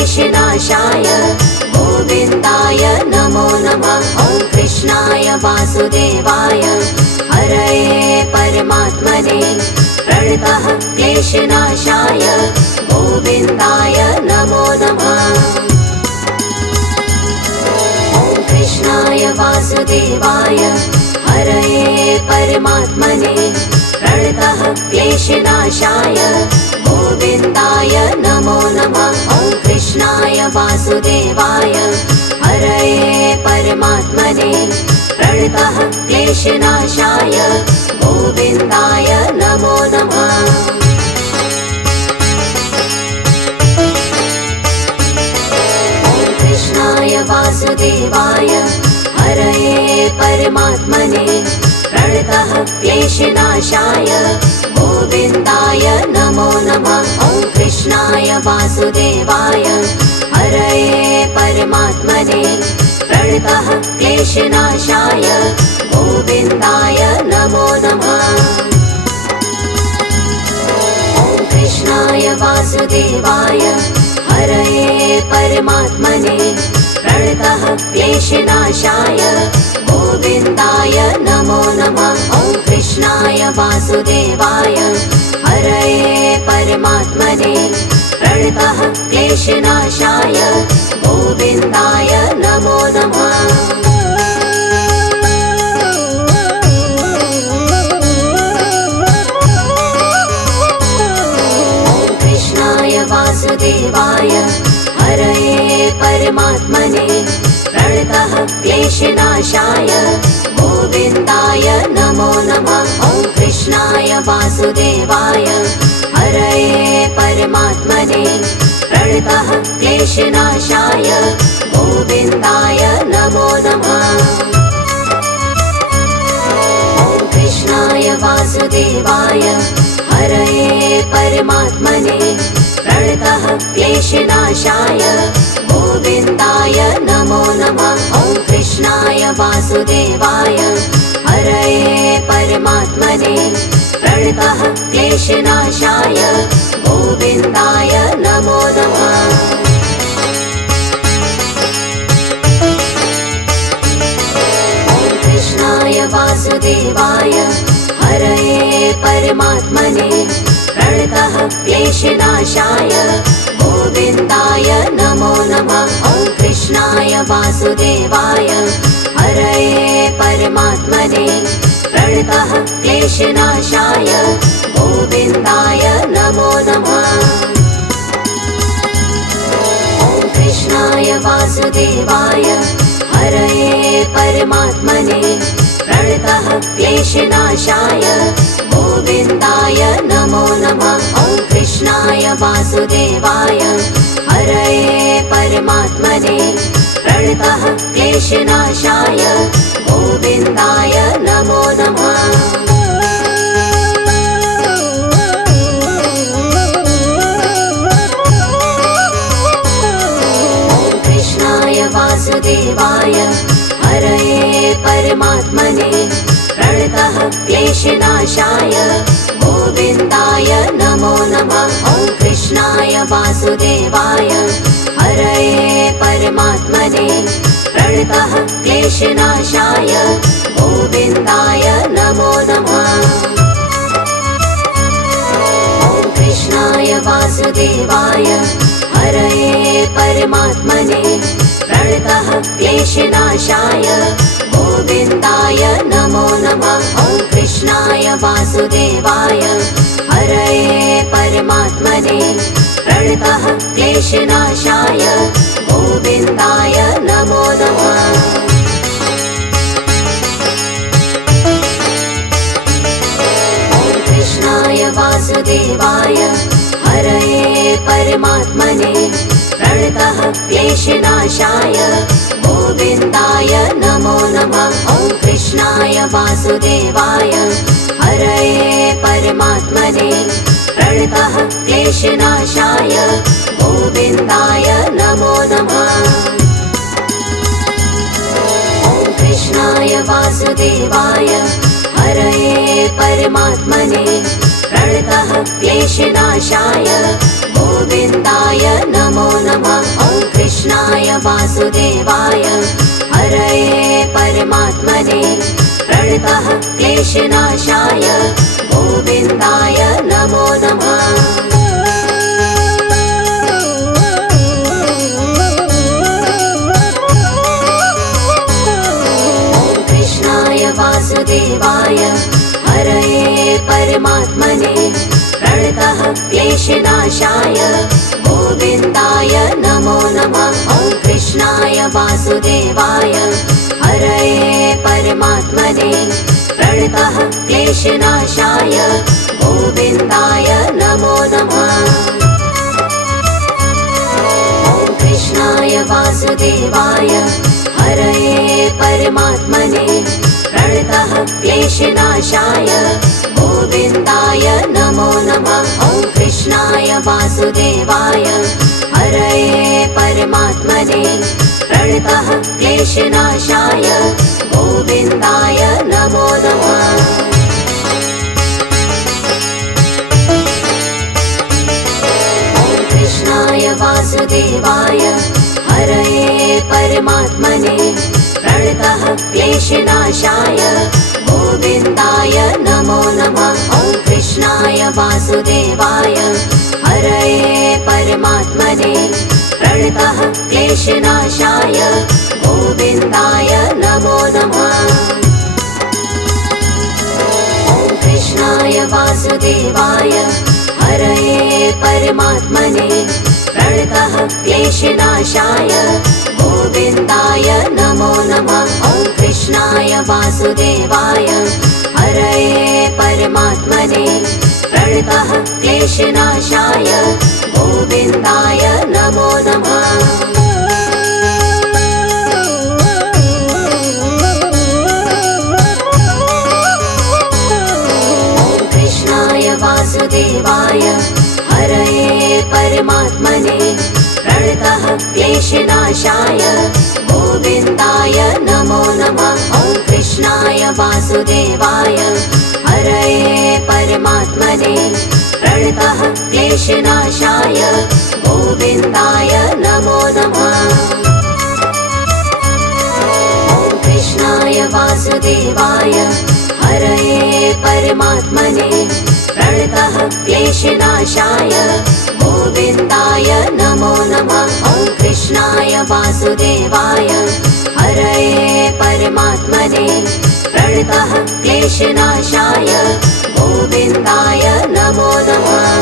क्लेशनाशाय गोविन्दाय नमो नमः। ॐ कृष्णाय वासुदेवाय हरये परमात्मने प्रणतः क्लेशनाशाय गोविन्दाय नमो नमः। ॐ कृष्णाय वासुदेवाय हरये परमात्मने प्रणतः क्लेशनाशाय गोविन्दाय नमो नमः। ॐ कृष्णाय वासुदेवाय हरये परमात्मने प्रणतः क्लेशनाशाय गोविन्दाय नमो नमः। ॐ कृष्णाय वासुदेवाय हरये परमात्मने प्रणतः क्लेशनाशाय गोविन्दाय नमो नमः। ॐ कृष्णाय वासुदेवाय हरये परमात्मने प्रणतः क्लेशनाशाय गोविन्दाय नमो नमः। ॐ कृष्णाय वासुदेवाय हरये परमात्मने प्रणतः क्लेशनाशाय गोविन्दाय नमो नमः। ॐ कृष्णाय वासुदेवाय हरये परमात्मने प्रणतः क्लेशनाशाय गोविन्दाय नमो नमः। ॐ कृष्णाय वासुदेवाय हरये परमात्मने प्रणतः क्लेशनाशाय गोविन्दाय नमो नमः। ॐ कृष्णाय वासुदेवाय हरये परमात्मने प्रणतः क्लेशनाशाय गोविन्दाय नमो नमः। ॐ कृष्णाय वासुदेवाय हरये परमात्मने प्रणतः क्लेशनाशाय गोविन्दाय नमो नमः। ॐ कृष्णाय वासुदेवाय हरये परमात्मने प्रणतः क्लेशनाशाय गोविन्दाय नमो नमः। ॐ कृष्णाय वासुदेवाय हरये परमात्मने प्रणतः क्लेशनाशाय गोविन्दाय नमो नमः। ॐ कृष्णाय वासुदेवाय हरये परमात्मने प्रणतः क्लेशनाशाय गोविन्दाय नमो नमः। ॐ कृष्णाय वासुदेवाय हरये परमात्मने प्रणतः क्लेशनाशाय गोविन्दाय नमो नमः। ॐ कृष्णाय वासुदेवाय हरये परमात्मने प्रणतः क्लेशनाशाय गोविन्दाय नमो नमः। ॐ कृष्णाय वासुदेवाय हरये परमात्मने प्रणतः क्लेशनाशाय गोविन्दाय नमो नमः। ॐ कृष्णाय वासुदेवाय हरये परमात्मने प्रणतः क्लेशनाशाय गोविन्दाय नमो नमः। ॐ कृष्णाय वासुदेवाय हरये परमात्मने प्रणतः क्लेशनाशाय गोविन्दाय नमो नमः। ॐ कृष्णाय वासुदेवाय हरये परमात्मने प्रणतः क्लेशनाशाय गोविन्दाय नमो नमः। ॐ कृष्णाय वासुदेवाय हरये परमात्मने प्रणतः क्लेशनाशाय गोविन्दाय नमो नमः। ॐ कृष्णाय वासुदेवाय हरये परमात्मने प्रणतः क्लेशनाशाय गोविन्दाय नमो नमः। ॐ कृष्णाय वासुदेवाय हरये परमात्मने प्रणतः क्लेशनाशाय गोविन्दाय नमो नमः। वासुदेवाय हरये परमात्मने प्रणतः क्लेशनाशाय गोविन्दाय नमो नमः। वासुदेवाय हरये परमात्मने प्रणतः क्लेशनाशाय गोविन्दाय नमो नमः। ॐ कृष्णाय वासुदेवाय हरये परमात्मने प्रणतः क्लेशनाशाय गोविन्दाय नमो नमः। ॐ कृष्णाय वासुदेवाय हरये परमात्मने प्रणतः क्लेशनाशाय गोविन्दाय नमो नमः। ॐ कृष्णाय वासुदेवाय हरये परमात्मने प्रणतः क्लेशनाशाय गोविन्दाय नमो नमः। ॐ कृष्णाय वासुदेवाय हरये परमात्मने प्रणतः क्लेशनाशाय गोविन्दाय नमो नमः। ॐ कृष्णाय वासुदेवाय हरये परमात्मने प्रणतः क्लेशनाशाय गोविन्दाय नमो नमः। ॐ कृष्णाय वासुदेवाय हरये परमात्मने प्रणतः क्लेशनाशाय गोविन्दाय नमो नमः। ॐ कृष्णाय वासुदेवाय हरये परमात्मने प्रणतः क्लेशनाशाय गोविन्दाय नमो नमः। ॐ कृष्णाय वासुदेवाय हरये परमात्मने प्रणतः क्लेशनाशाय गोविन्दाय नमो नमः। ॐ कृष्णाय वासुदेवाय हरये परमात्मने प्रणतः क्लेशनाशाय गोविन्दाय नमो नमः। ॐ कृष्णाय वासुदेवाय हरये परमात्मने प्रणतः क्लेशनाशाय गोविन्दाय नमो नमः। ॐ कृष्णाय वासुदेवाय हरये परमात्मने प्रणतः क्लेशनाशाय गोविन्दाय नमो नमः।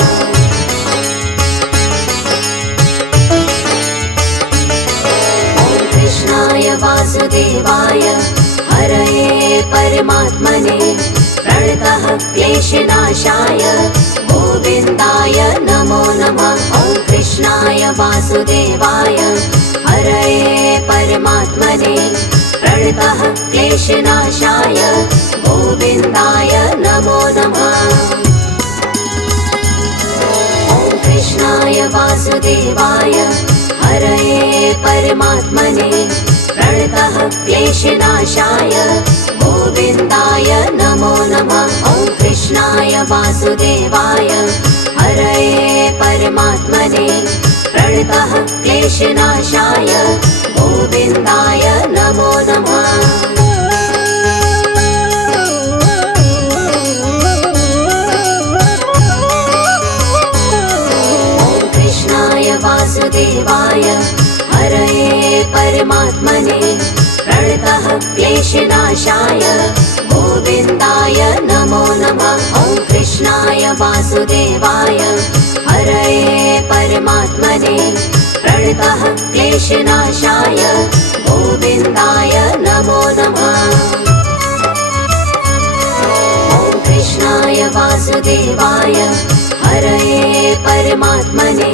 ॐ कृष्णाय वासुदेवाय हरये परमात्मने प्रणतः क्लेशनाशाय गोविन्दाय नमो नमः। ॐ कृष्णाय वासुदेवाय हरये परमात्मने प्रणतः क्लेशनाशाय गोविन्दाय नमो नमः। ॐ कृष्णाय वासुदेवाय हरये परमात्मने प्रणतः क्लेशनाशाय गोविन्दाय नमो नमः। ॐ कृष्णाय वासुदेवाय हरये परमात्मने प्रणतः क्लेशनाशाय गोविन्दाय नमो नमः। ॐ कृष्णाय वासुदेवाय हरये परमात्मने प्रणतः क्लेशनाशाय गोविन्दाय नमो नमः। ॐ कृष्णाय वासुदेवाय हरये परमात्मने प्रणतः क्लेशनाशाय गोविन्दाय नमो नमः। ॐ कृष्णाय वासुदेवाय हरये परमात्मने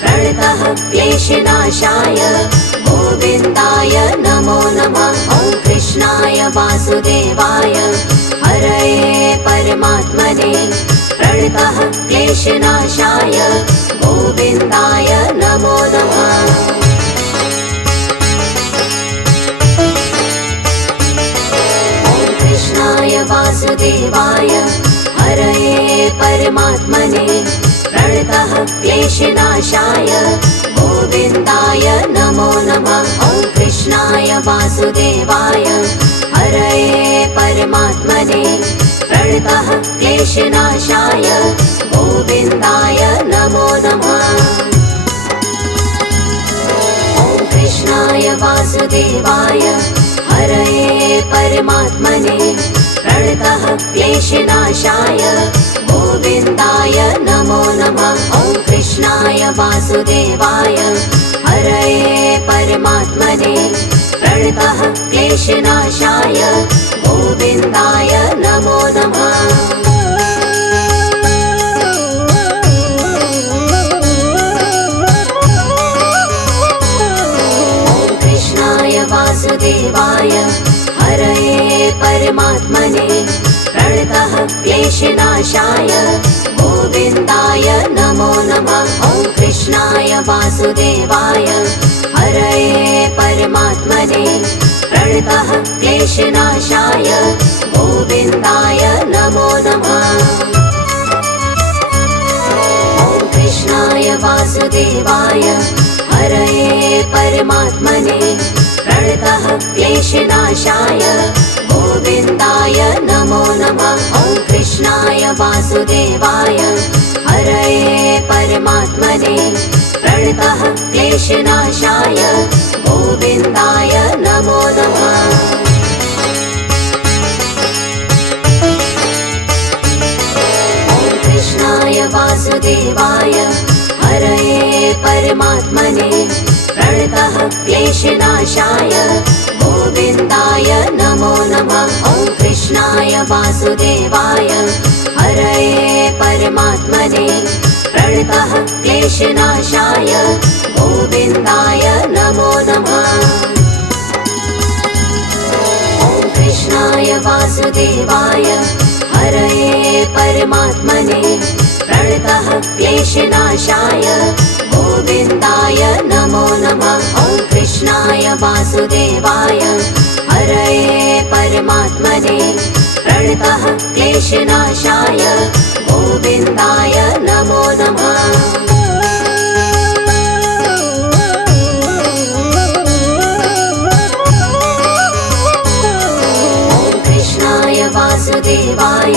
प्रणतः क्लेशनाशाय गोविन्दाय नमो नमः। ॐ कृष्णाय वासुदेवाय हरये परमात्मने प्रणतः क्लेशनाशाय गोविन्दाय नमो नमः। ॐ कृष्णाय वासुदेवाय हरये परमात्मने प्रणतः क्लेशनाशाय गोविन्दाय नमो नमः। ॐ कृष्णाय वासुदेवाय हरये परमात्मने प्रणतः क्लेशनाशाय गोविन्दाय नमो नमः। ॐ कृष्णाय वासुदेवाय हरये परमात्मने प्रणतः क्लेशनाशाय गोविन्दाय नमो नमः। ॐ कृष्णाय वासुदेवाय हरये परमात्मने प्रणतः क्लेशनाशाय गोविन्दाय नमो नमः। ॐ कृष्णाय वासुदेवाय हरये परमात्मने प्रणतः क्लेशनाशाय गोविन्दाय नमो नमः। ॐ कृष्णाय वासुदेवाय हरये परमात्मने प्रणतः क्लेशनाशाय गोविन्दाय नमो नमः। ॐ कृष्णाय वासुदेवाय हरये परमात्मने प्रणतः क्लेशनाशाय गोविन्दाय नमो नमः। ॐ कृष्णाय वासुदेवाय हरये परमात्मने प्रणतः क्लेशनाशाय गोविन्दाय नमो नमः। ॐ कृष्णाय वासुदेवाय हरये परमात्मने प्रणतः क्लेशनाशाय गोविन्दाय नमो नमः। ॐ कृष्णाय वासुदेवाय हरये परमात्मने प्रणतः क्लेशनाशाय गोविन्दाय नमो नमः। ॐ कृष्णाय वासुदेवाय हरये परमात्मने प्रणतः क्लेशनाशाय गोविन्दाय नमो नमः। ॐ कृष्णाय वासुदेवाय हरये परमात्मने प्रणतः क्लेशनाशाय गोविन्दाय नमो नमः। ॐ कृष्णाय वासुदेवाय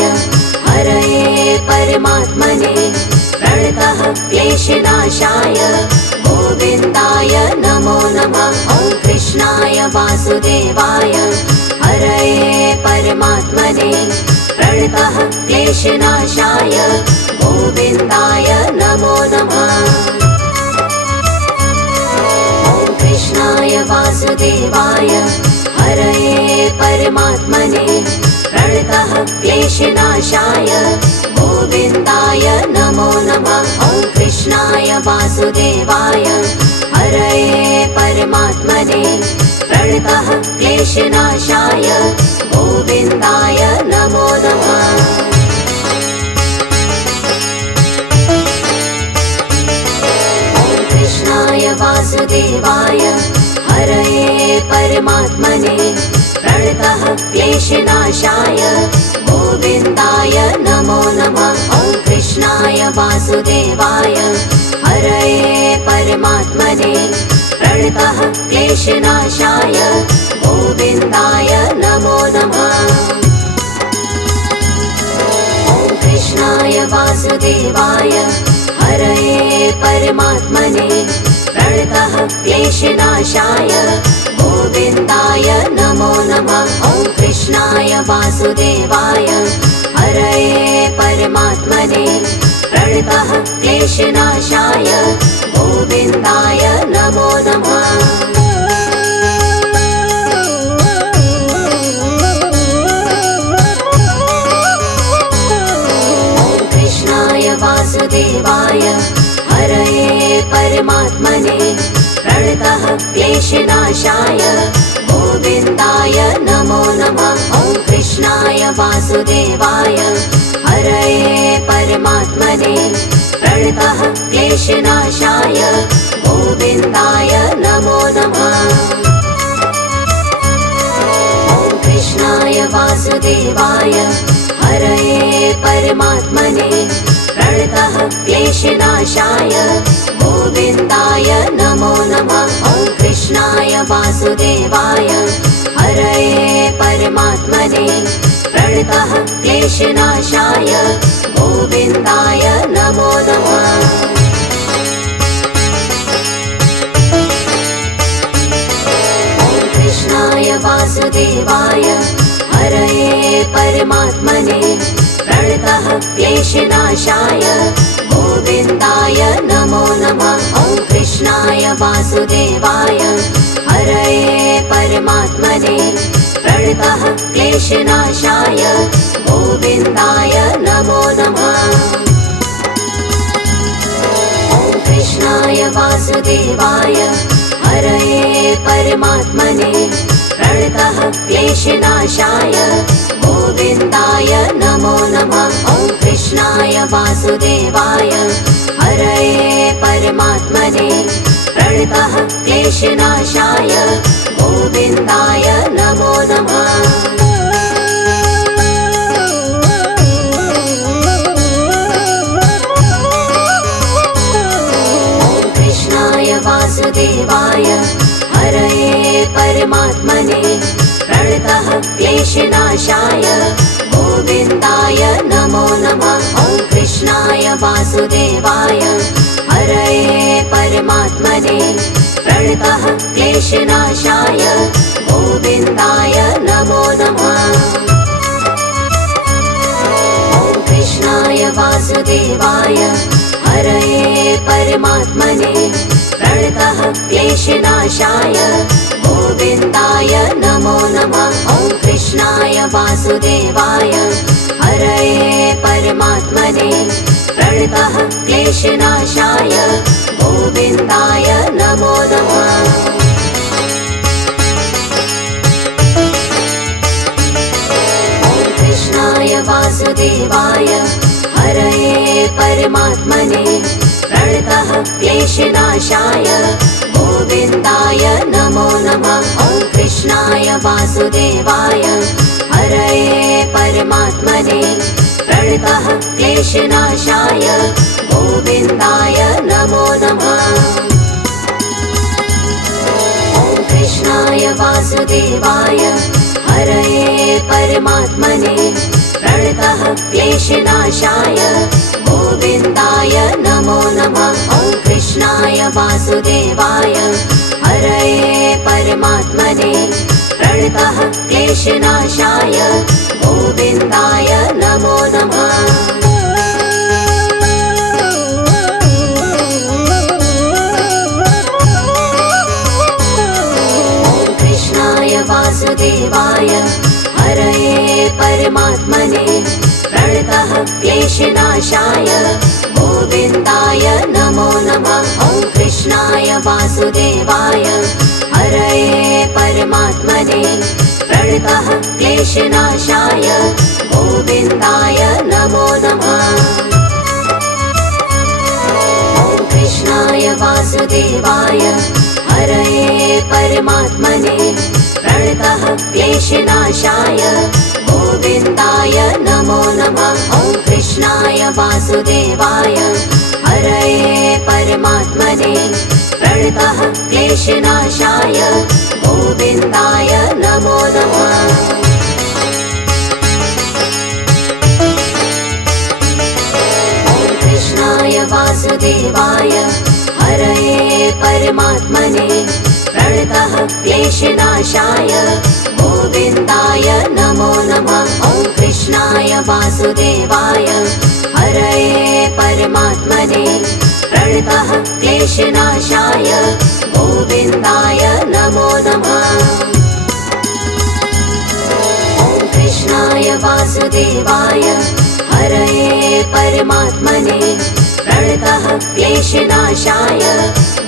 हरये परमात्मने प्रणतः क्लेशनाशाय गोविन्दाय नमो नमः। ॐ कृष्णाय वासुदेवाय हरये परमात्मने प्रणतः क्लेशनाशाय गोविन्दाय नमो नमः। ॐ कृष्णाय वासुदेवाय हरये परमात्मने प्रणतः क्लेशनाशाय गोविन्दाय नमो नमः। ॐ कृष्णाय वासुदेवाय हरये परमात्मने प्रणतः क्लेशनाशाय गोविन्दाय नमो नमः। ॐ कृष्णाय वासुदेवाय हरये परमात्मने प्रणतः क्लेशनाशाय गोविन्दाय नमो नमः। ॐ कृष्णाय वासुदेवाय हरये परमात्मने प्रणतः क्लेशनाशाय गोविन्दाय नमो नमः। ॐ कृष्णाय वासुदेवाय हरये परमात्मने प्रणतः क्लेशनाशाय गोविन्दाय नमो नमः। ॐ कृष्णाय वासुदेवाय हरये परमात्मने प्रणतः क्लेशनाशाय गोविन्दाय नमो नमः। ॐ कृष्णाय वासुदेवाय हरये परमात्मने प्रणतः क्लेशनाशाय गोविन्दाय नमो नमः। ॐ कृष्णाय वासुदेवाय हरये परमात्मने प्रणतः क्लेशनाशाय गोविन्दाय नमो नमः। ॐ कृष्णाय वासुदेवाय हरये परमात्मने प्रणतः क्लेशनाशाय गोविन्दाय नमो नमः। ॐ कृष्णाय वासुदेवाय वासुदेवाय हरये परमात्मने प्रणतः क्लेशनाशाय गोविन्दाय नमो नमः। कृष्णाय वासुदेवाय हरये परमात्मने प्रणतः क्लेशनाशाय गोविन्दाय नमो नमः। ॐ कृष्णाय वासुदेवाय हरये परमात्मने प्रणतः क्लेशनाशाय गोविन्दाय नमो नमः। ॐ कृष्णाय वासुदेवाय हरये परमात्मने प्रणतः क्लेशनाशाय गोविन्दाय नमो नमः। ॐ कृष्णाय वासुदेवाय हरये परमात्मने प्रणतः क्लेशनाशाय गोविन्दाय नमो नमः। वासुदेवाय हरये परमात्मने प्रणतः क्लेशनाशाय गोविन्दाय नमो नमः। ॐ कृष्णाय वासुदेवाय हरये परमात्मने प्रणतः क्लेशनाशाय गोविन्दाय नमो नमः। ॐ कृष्णाय वासुदेवाय हरये परमात्मने प्रणतः क्लेशनाशाय गोविन्दाय नमो नमः। ॐ कृष्णाय वासुदेवाय हरये परमात्मने प्रणतः क्लेशनाशाय गोविन्दाय नमो नमः। ॐ कृष्णाय वासुदेवाय हरये परमात्मने प्रणतः क्लेशनाशाय गोविन्दाय नमो नमः। ॐ कृष्णाय वासुदेवाय हरये परमात्मने प्रणतः क्लेशनाशाय गोविन्दाय नमो नमः। ॐ कृष्णाय वासुदेवाय हरये परमात्मने प्रणतः क्लेशनाशाय गोविन्दाय नमो नमः। ॐ कृष्णाय वासुदेवाय हरये परमात्मने प्रणतः क्लेशनाशाय गोविन्दाय नमो नमः। ॐ कृष्णाय वासुदेवाय हरये परमात्मने प्रणतः क्लेशनाशाय गोविन्दाय नमो नमः। ॐ कृष्णाय वासुदेवाय हरये परमात्मने प्रणतः क्लेशनाशाय गोविन्दाय नमो नमः। ॐ कृष्णाय वासुदेवाय हरये परमात्मने प्रणतः क्लेशनाशाय गोविन्दाय नमो नमः। ॐ कृष्णाय वासुदेवाय हरये परमात्मने प्रणतः क्लेशनाशाय गोविन्दाय नमो नमः। ॐ कृष्णाय वासुदेवाय हरये परमात्मने प्रणतः क्लेशनाशाय गोविन्दाय नमो नमः। ॐ कृष्णाय वासुदेवाय हरये परमात्मने प्रणतः क्लेशनाशाय गोविन्दाय नमो नमः। ॐ कृष्णाय वासुदेवाय हरये परमात्मने प्रणतः क्लेशनाशाय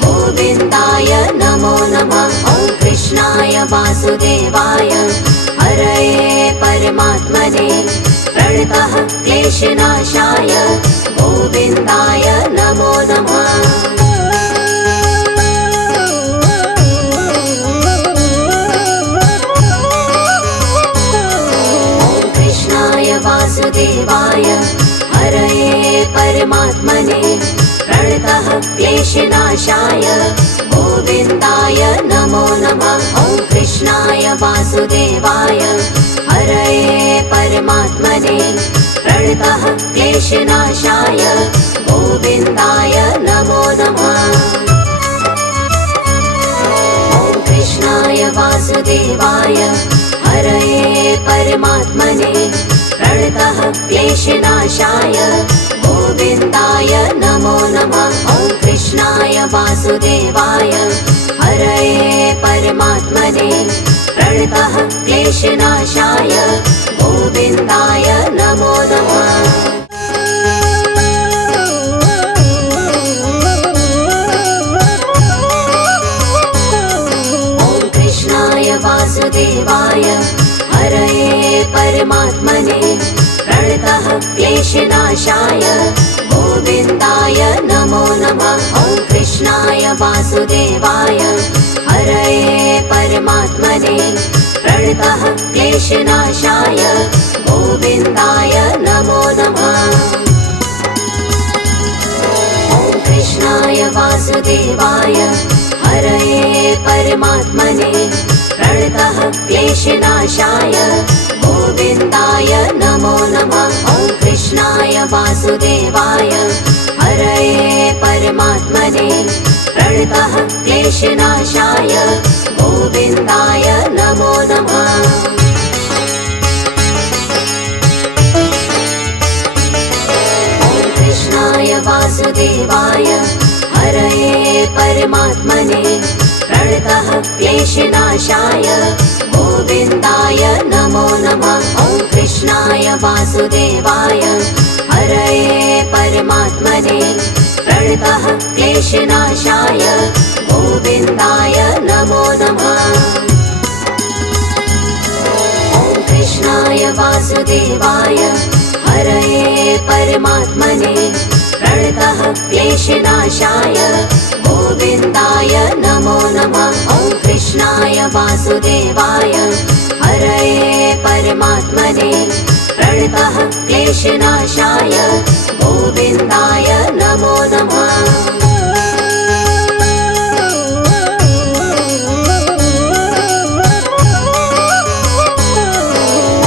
गोविन्दाय नमो नमः। ॐ कृष्णाय वासुदेवाय हरये परमात्मने प्रणतः क्लेशनाशाय गोविन्दाय नमो नमः। ॐ कृष्णाय वासुदेवाय हरये परमात्मने प्रणतः क्लेशनाशाय गोविन्दाय नमो नमः। ॐ कृष्णाय वासुदेवाय हरये परमात्मने प्रणतः क्लेशनाशाय गोविन्दाय नमो नमः। ॐ कृष्णाय वासुदेवाय हरये परमात्मने प्रणतः क्लेशनाशाय गोविन्दाय नमो नमः। ॐ कृष्णाय वासुदेवाय हरये परमात्मने प्रणतः क्लेशनाशाय गोविन्दाय नमो नमः। ॐ कृष्णाय वासुदेवाय हरये परमात्मने प्रणतः क्लेशनाशाय गोविन्दाय नमो नमः। ॐ कृष्णाय वासुदेवाय हरये परमात्मने प्रणतः क्लेशनाशाय गोविन्दाय नमो नमः। ॐ कृष्णाय वासुदेवाय हरये परमात्मने प्रणतः क्लेशनाशाय गोविन्दाय नमो नमः। ॐ कृष्णाय वासुदेवाय हरये परमात्मने प्रणतः क्लेशनाशाय गोविन्दाय नमो नमः। ॐ कृष्णाय वासुदेवाय हरये परमात्मने प्रणतः क्लेशनाशाय गोविन्दाय नमो नमः। ॐ कृष्णाय वासुदेवाय हरये परमात्मने प्रणतः क्लेशनाशाय गोविन्दाय नमो नमः। ॐ कृष्णाय वासुदेवाय हरये परमात्मने प्रणतः क्लेशनाशाय गोविन्दाय नमो नमः। ॐ कृष्णाय वासुदेवाय हरये परमात्मने प्रणतः क्लेशनाशाय गोविन्दाय नमो नमः।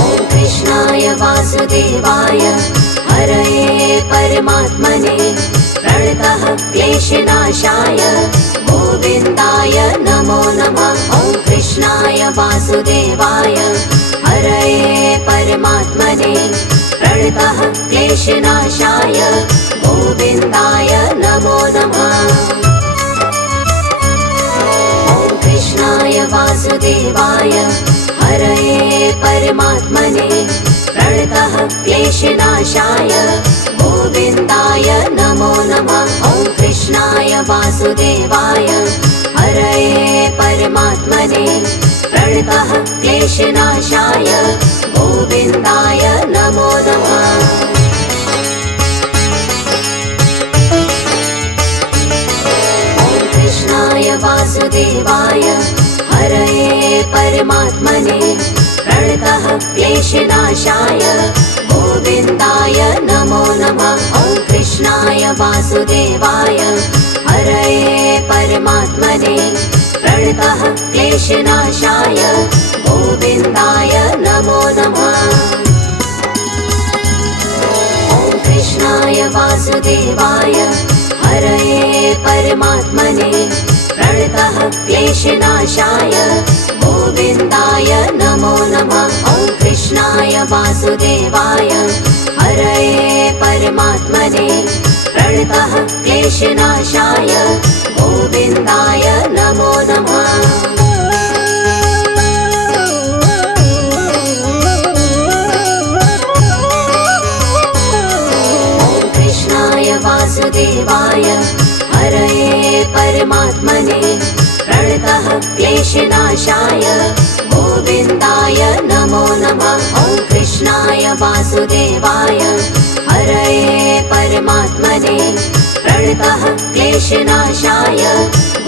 ॐ कृष्णाय वासुदेवाय हरये परमात्मने प्रणतः क्लेशनाशाय गोविन्दाय नमो नमः। ॐ कृष्णाय वासुदेवाय हरये परमात्मने प्रणतः क्लेशनाशाय गोविन्दाय नमो नमः। ॐ कृष्णाय वासुदेवाय हरये परमात्मने प्रणतः क्लेशनाशाय गोविन्दाय नमो नमः। ॐ कृष्णाय वासुदेवाय हरये परमात्मने प्रणतः क्लेशनाशाय गोविन्दाय नमो नमः। ॐ कृष्णाय वासुदेवाय हरये परमात्मने प्रणतः क्लेशनाशाय गोविन्दाय नमो नमः। ॐ कृष्णाय वासुदेवाय हरये परमात्मने प्रणतः क्लेशनाशाय गोविन्दाय नमो नमः। ॐ कृष्णाय वासुदेवाय हरये परमात्मने प्रणतः क्लेशनाशाय गोविन्दाय नमो नमः। ॐ कृष्णाय वासुदेवाय हरये परमात्मने प्रणतः क्लेशनाशाय गोविन्दाय नमो नमः। ॐ कृष्णाय वासुदेवाय हरये परमात्मने प्रणतः क्लेशनाशाय गोविन्दाय नमो नमः। ॐ कृष्णाय वासुदेवाय हरये परमात्मने प्रणतः क्लेशनाशाय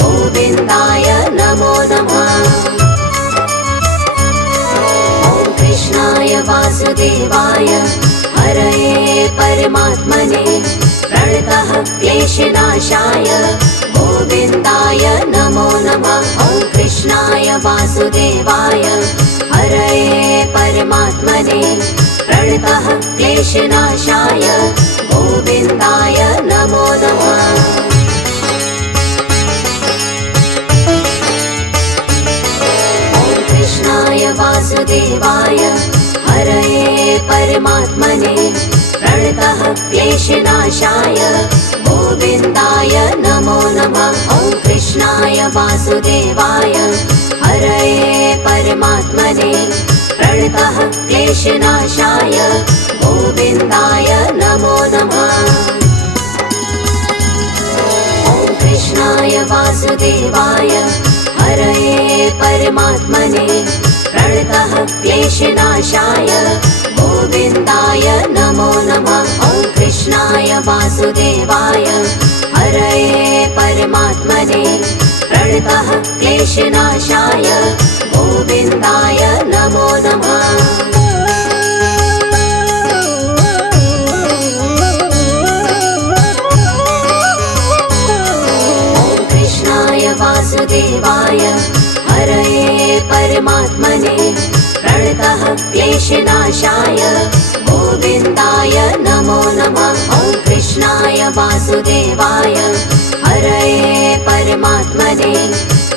गोविन्दाय नमो नमः। ॐ कृष्णाय वासुदेवाय हरये परमात्मने प्रणतः क्लेशनाशाय गोविन्दाय नमो नमः। ॐ कृष्णाय वासुदेवाय हरये परमात्मने प्रणतः क्लेशनाशाय गोविन्दाय नमो नमः। कृष्णाय वासुदेवाय हरये परमात्मने प्रणतः क्लेशनाशाय गोविन्दाय नमो नमः। ॐ कृष्णाय वासुदेवाय हरये परमात्मने प्रणतः क्लेशनाशाय गोविन्दाय नमो नमः। ॐ कृष्णाय वासुदेवाय हरये परमात्मने प्रणतः क्लेशनाशाय गोविन्दाय नमो नमः। ॐ कृष्णाय वासुदेवाय हरये परमात्मने प्रणतः क्लेशनाशाय गोविन्दाय नमो नमः। ॐ कृष्णाय वासुदेवाय हरये परमात्मने प्रणतः क्लेशनाशाय गोविन्दाय नमो नमः। ॐ कृष्णाय वासुदेवाय हरये परमात्मने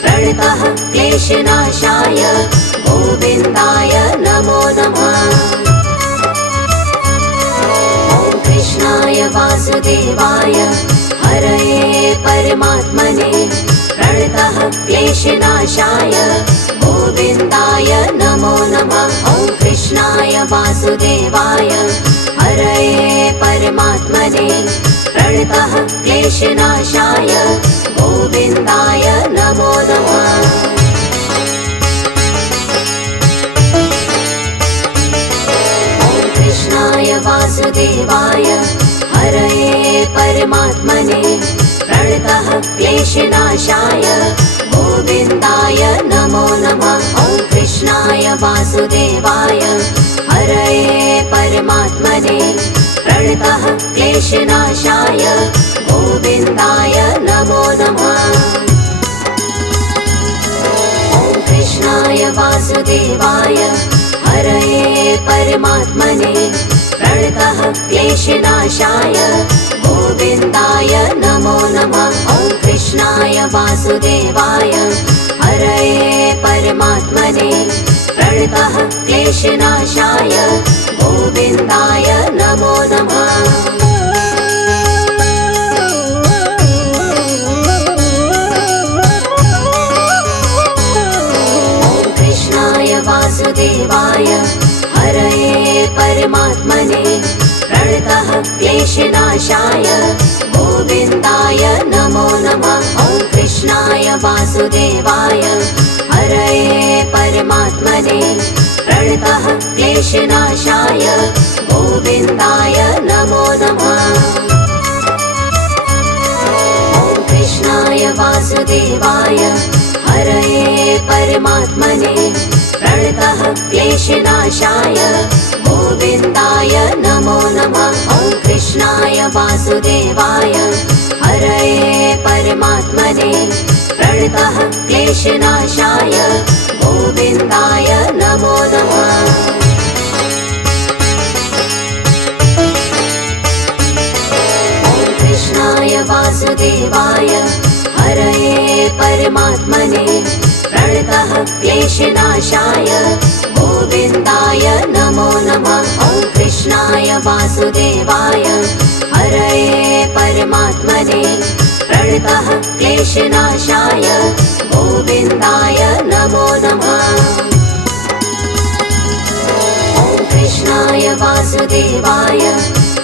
प्रणतः क्लेशनाशाय गोविन्दाय नमो नमः। ॐ कृष्णाय वासुदेवाय हरये परमात्मने प्रणतः क्लेशनाशाय गोविन्दाय नमो नमः। ॐ कृष्णाय वासुदेवाय हरये परमात्मने प्रणतः क्लेशनाशाय गोविन्दाय नमो नमः। ॐ कृष्णाय वासुदेवाय हरये परमात्मने प्रणतः क्लेशनाशाय गोविन्दाय नमो नमः। ॐ कृष्णाय वासुदेवाय हरये परमात्मने प्रणतः क्लेशनाशाय गोविन्दाय नमो नमः। ॐ कृष्णाय वासुदेवाय हरये परमात्मने प्रणतः क्लेशनाशाय गोविन्दाय नमो नमः। ॐ कृष्णाय वासुदेवाय हरये परमात्मने प्रणतः क्लेशनाशाय गोविन्दाय नमो नमः। ॐ कृष्णाय वासुदेवाय हरये परमात्मने प्रणतः क्लेशनाशाय गोविन्दाय नमो नमः। ॐ कृष्णाय वासुदेवाय हरये परमात्मने प्रणतः क्लेशनाशाय गोविन्दाय नमो नमः। ॐ कृष्णाय वासुदेवाय हरये परमात्मने प्रणतः क्लेशनाशाय गोविन्दाय नमो नमः। ॐ कृष्णाय वासुदेवाय हरये परमात्मने प्रणतः क्लेशनाशाय गोविन्दाय नमो नमः। ॐ कृष्णाय वासुदेवाय हरये परमात्मने प्रणतः क्लेशनाशाय गोविन्दाय नमो नमः। ॐ कृष्णाय वासुदेवाय हरये परमात्मने प्रणतः क्लेशनाशाय गोविन्दाय नमो नमः। ॐ कृष्णाय वासुदेवाय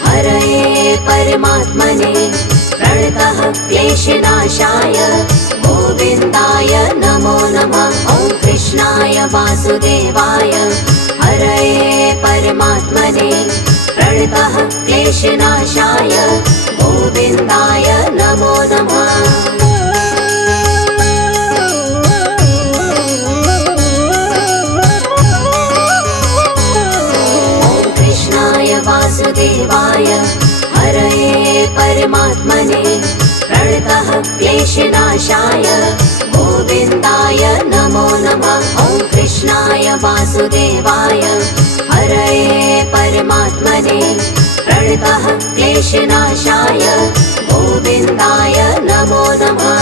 हरये परमात्मने प्रणतः क्लेशनाशाय गोविन्दाय नमो नमः। ॐ कृष्णाय वासुदेवाय हरये परमात्मने प्रणतः क्लेशनाशाय गोविन्दाय नमो नमः। ॐ कृष्णाय वासुदेवाय हरये परमात्मने प्रणतः क्लेशनाशाय गोविन्दाय नमो नमः। कृष्णाय वासुदेवाय हरये परमात्मने प्रणतः क्लेशनाशाय गोविन्दाय नमो नमः।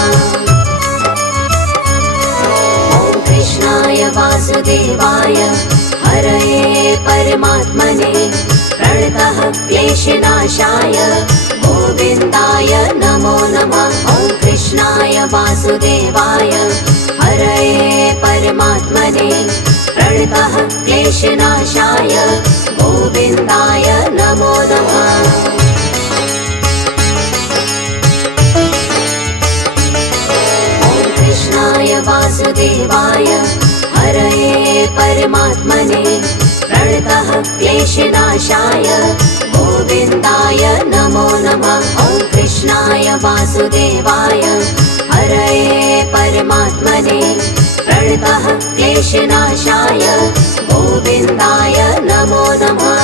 ॐ कृष्णाय वासुदेवाय हरये परमात्मने प्रणतः क्लेशनाशाय गोविन्दाय नमो नमः। ॐ कृष्णाय वासुदेवाय हरये परमात्मने प्रणतः क्लेशनाशाय गोविन्दाय नमो नमः। ॐ कृष्णाय वासुदेवाय हरये परमात्मने प्रणतः क्लेशनाशाय गोविन्दाय नमो नमः। ॐ कृष्णाय वासुदेवाय हरये परमात्मने प्रणतः क्लेशनाशाय गोविन्दाय नमो नमः।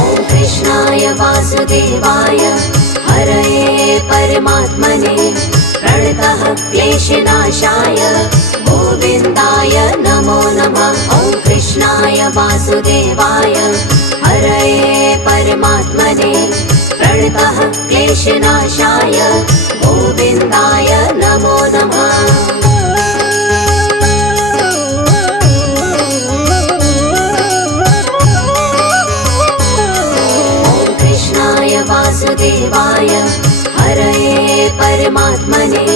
ॐ कृष्णाय वासुदेवाय हरये परमात्मने प्रणतः क्लेशनाशाय गोविन्दाय नमो नमः। ॐ कृष्णाय वासुदेवाय हरये परमात्मने प्रणतः क्लेशनाशाय गोविन्दाय नमो नमः। ॐ कृष्णाय वासुदेवाय हरये परमात्मने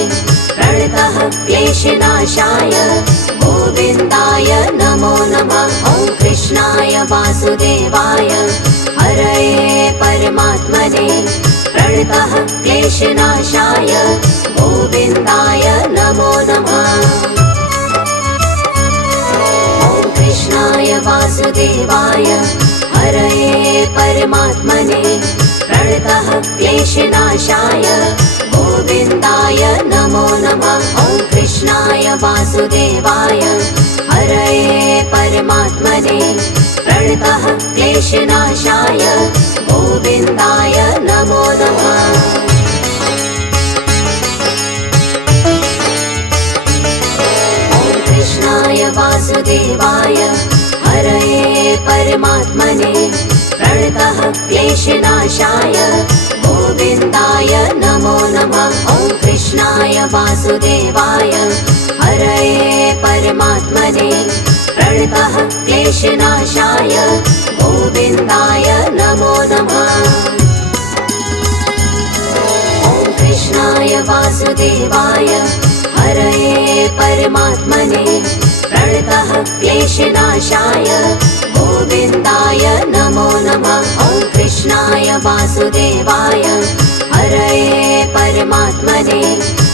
प्रणतः क्लेशनाशाय गोविन्दाय नमो नमः। ॐ कृष्णाय वासुदेवाय हरये परमात्मने प्रणतः क्लेशनाशाय गोविन्दाय नमो नमः। ॐ कृष्णाय वासुदेवाय हरये परमात्मने प्रणतः क्लेशनाशाय गोविन्दाय नमो नमः। ॐ कृष्णाय वासुदेवाय हरये परमात्मने प्रणतः क्लेशनाशाय गोविन्दाय नमो नमः। ॐ कृष्णाय वासुदेवाय हरये परमात्मने प्रणतः क्लेशनाशाय गोविन्दाय नमो नमः। ॐ कृष्णाय वासुदेवाय हरये परमात्मने प्रणतः क्लेशनाशाय गोविन्दाय नमो नमः। ॐ कृष्णाय वासुदेवाय हरये परमात्मने प्रणतः क्लेशनाशाय गोविन्दाय नमो नमः। ॐ कृष्णाय वासुदेवाय हरये परमात्मने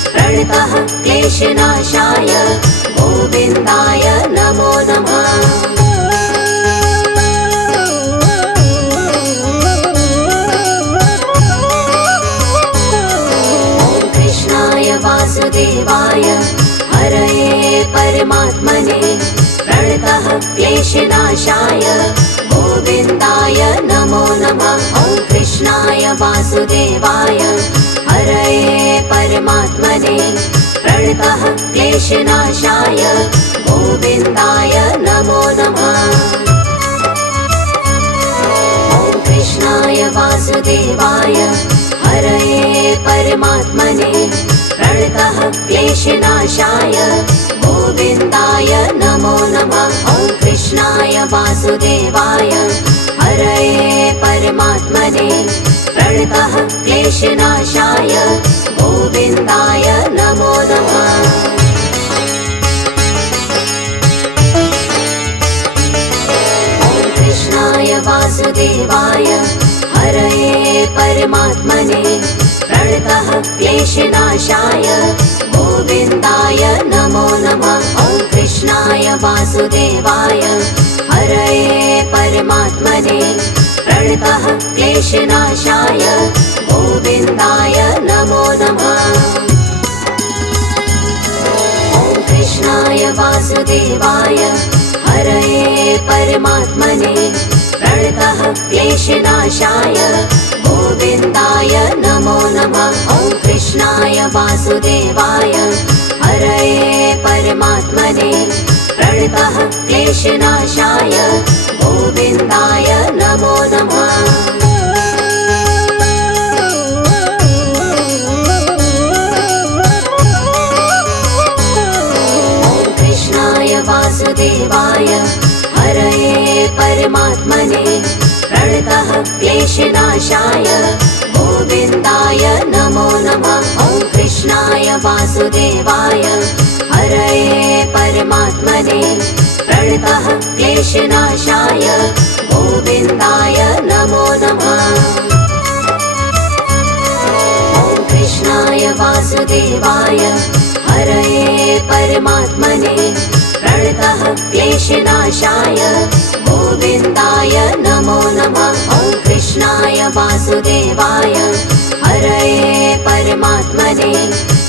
प्रणतः क्लेशनाशाय गोविन्दाय नमो नमः। ॐ कृष्णाय वासुदेवाय हरये परमात्मने प्रणतः क्लेशनाशाय गोविन्दाय नमो नमः। ॐ कृष्णाय वासुदेवाय हरये परमात्मने प्रणतः क्लेशनाशाय गोविन्दाय नमो नमः। ॐ कृष्णाय वासुदेवाय हरये परमात्मने प्रणतः क्लेशनाशाय गोविन्दाय नमो नमः। ॐ कृष्णाय वासुदेवाय हरये परमात्मने प्रणतः क्लेशनाशाय गोविन्दाय नमो नमः। ॐ कृष्णाय वासुदेवाय हरये परमात्मने प्रणतः क्लेशनाशाय गोविन्दाय नमो नमः। ॐ कृष्णाय वासुदेवाय हरये परमात्मने प्रणतः क्लेशनाशाय गोविन्दाय नमो नमः। ॐ कृष्णाय वासुदेवाय हरये परमात्मने प्रणतः क्लेशनाशाय गोविन्दाय नमो नमः। ॐ कृष्णाय वासुदेवाय हरये परमात्मने प्रणतः क्लेशनाशाय गोविन्दाय नमो नमः। वासुदेवाय हरये परमात्मने प्रणतः क्लेशनाशाय गोविन्दाय नमो नमः। ॐ कृष्णाय वासुदेवाय हरये परमात्मने प्रणतः क्लेशनाशाय गोविन्दाय नमो नमः। ॐ कृष्णाय वासुदेवाय हरये परमात्मने प्रणतः क्लेशनाशाय गोविन्दाय नमो नमः। ॐ कृष्णाय वासुदेवाय हरये परमात्मने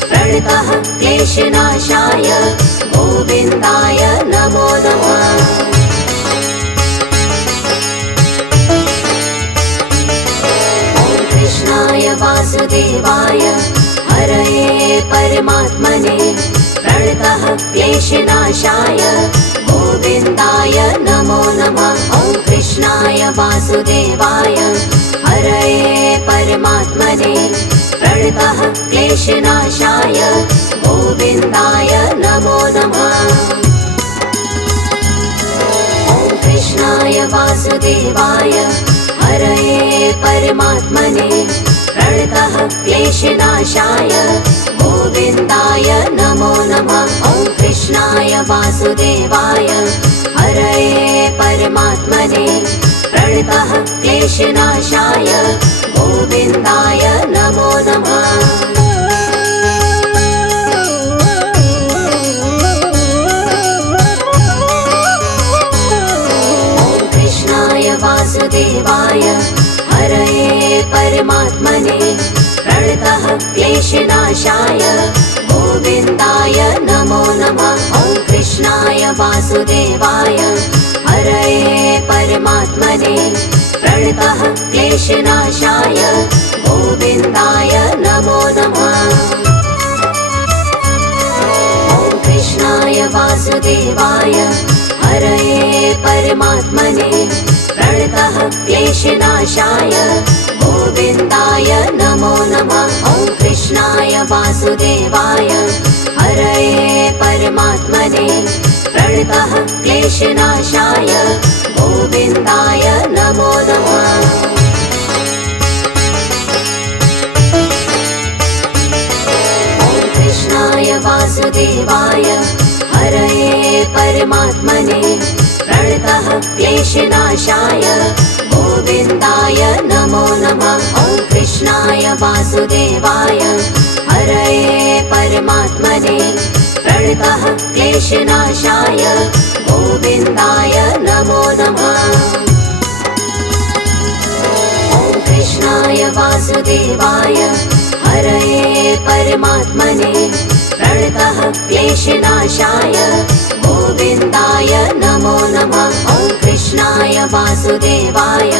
प्रणतः क्लेशनाशाय गोविन्दाय नमो नमः। ॐ कृष्णाय वासुदेवाय हरये परमात्मने प्रणतः क्लेशनाशाय गोविन्दाय नमो नमः। ॐ कृष्णाय वासुदेवाय हरये परमात्मने प्रणतः क्लेशनाशाय गोविन्दाय नमो नमः। ॐ कृष्णाय वासुदेवाय हरये परमात्मने प्रणतः क्लेशनाशाय गोविन्दाय नमो नमः। ॐ कृष्णाय वासुदेवाय हरये परमात्मने प्रणतः क्लेशनाशाय गोविन्दाय नमो नमः। ॐ कृष्णाय वासुदेवाय हरये परमात्मने प्रणतः क्लेशनाशाय गोविन्दाय नमो नमः। ॐ कृष्णाय वासुदेवाय हरये परमात्मने प्रणतः क्लेशनाशाय गोविन्दाय नमो नमः। ॐ कृष्णाय वासुदेवाय हरये परमात्मने प्रणतः क्लेशनाशाय गोविन्दाय नमो नमः। ॐ कृष्णाय वासुदेवाय हरये परमात्मने प्रणतः क्लेशनाशाय गोविन्दाय नमो नमः। ॐ कृष्णाय वासुदेवाय हरये परमात्मने प्रणतः क्लेशनाशाय गोविन्दाय नमो नमः। ॐ कृष्णाय वासुदेवाय हरये परमात्मने प्रणतः क्लेशनाशाय गोविन्दाय नमो नमः। ॐ कृष्णाय वासुदेवाय हरये परमात्मने प्रणतः क्लेशनाशाय गोविन्दाय नमो नमः। ॐ कृष्णाय वासुदेवाय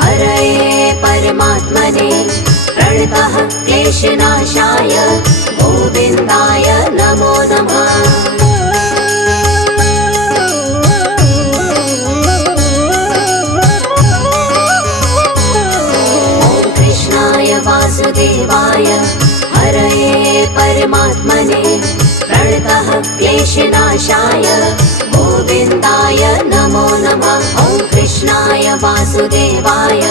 हरये परमात्मने प्रणतः क्लेशनाशाय गोविन्दाय नमो नमः। ॐ कृष्णाय वासुदेवाय हरये परमात्मने प्रणतः क्लेशनाशाय गोविन्दाय नमो नमः। ॐ कृष्णाय वासुदेवाय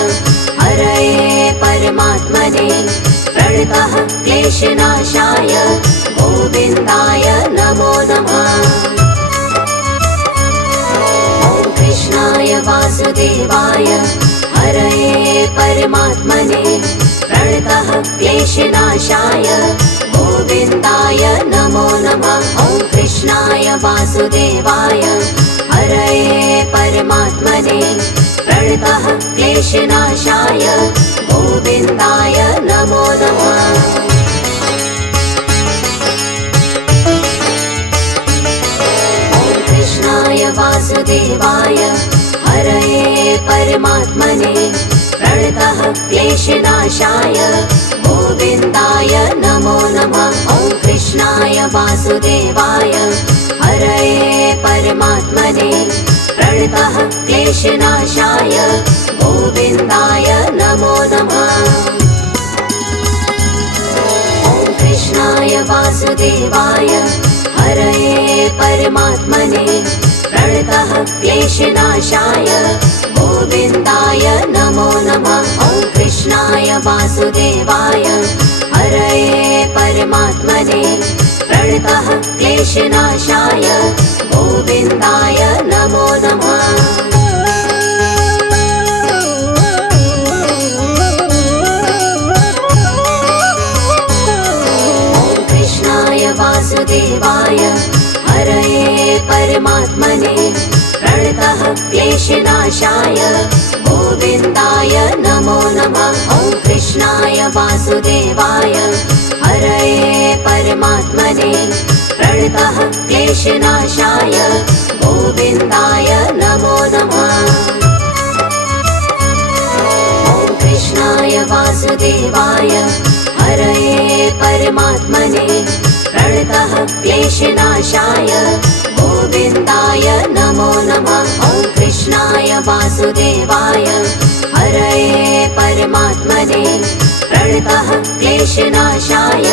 हरये परमात्मने प्रणतः क्लेशनाशाय गोविन्दाय नमो नमः। ॐ कृष्णाय वासुदेवाय हरये परमात्मने प्रणतः क्लेशनाशाय गोविन्दाय नमो नमः। ॐ कृष्णाय वासुदेवाय हरये परमात्मने प्रणतः क्लेशनाशाय गोविन्दाय नमो नमः। ॐ कृष्णाय वासुदेवाय हरये परमात्मने प्रणतः क्लेशनाशाय गोविन्दाय नमो नमः। ॐ कृष्णाय वासुदेवाय हरये परमात्मने प्रणतः क्लेशनाशाय गोविन्दाय नमो नमः। ॐ कृष्णाय वासुदेवाय हरये परमात्मने प्रणतः क्लेशनाशाय गोविन्दाय नमो नमः। ॐ कृष्णाय वासुदेवाय हरये परमात्मने प्रणतः क्लेशनाशाय गोविन्दाय नमो नमः। ॐ कृष्णाय वासुदेवाय हरये परमात्मने प्रणतः क्लेशनाशाय गोविन्दाय नमो नमः। ॐ कृष्णाय वासुदेवाय हरये परमात्मने प्रणतः क्लेशनाशाय गोविन्दाय नमो नमः। ॐ कृष्णाय वासुदेवाय हरये परमात्मने प्रणतः क्लेशनाशाय गोविन्दाय नमो नमः। ॐ कृष्णाय वासुदेवाय हरये परमात्मने प्रणतः क्लेशनाशाय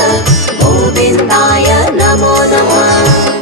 गोविन्दाय नमो नमः।